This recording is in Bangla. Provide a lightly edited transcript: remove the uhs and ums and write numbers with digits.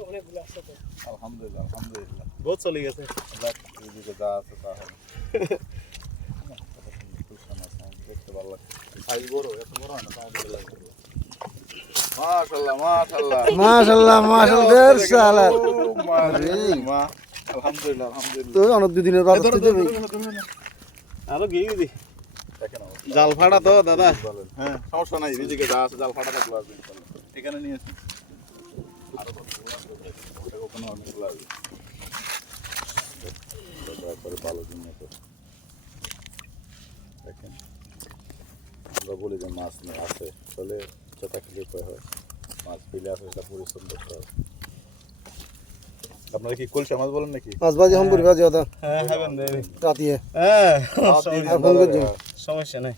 আলহামদুলিল্লাহ আলহামদুলিল্লাহ বহুত চলে গেছে। এদিকে যা আছে তা হবে। দেখতে ভালো লাগছে। সাইজ বড়, এত বড় হয় না, তাও ভালো লাগে। মাশাআল্লাহ মাশাআল্লাহ মাশাআল্লাহ মাশাআল্লাহ শালা মা আলহামদুলিল্লাহ আলহামদুলিল্লাহ। তো অনেক দুদিনের বাদ থেকে যাবে। আরো গিয়ে দি দেখেন জাল ফাটা তো দাদা। হ্যাঁ সমস্যা নাই, এদিকে যা আছে জাল ফাটা থাকলে আসবে এখানে নিয়ে আসুন। আরো তো ওখানে অনেকগুলো আসবে। তারপরে ভালো জিনিস দেখেন, আমরা বলি যে মাছ নেই আছে, তাহলে চেতা খেলে উপায় হয়। মাছ পেলে আসলে সেটা পরিশ্রম করতে হবে। আপনারা কি কলসা মাছ বলেন নাকি? মাছ ভাজি হামপুরি ভাজি ওটা হ্যাঁ হবেন দেবি। রাতিয়ে হ্যাঁ আর ফোন করে দিন। সমস্যা নাই।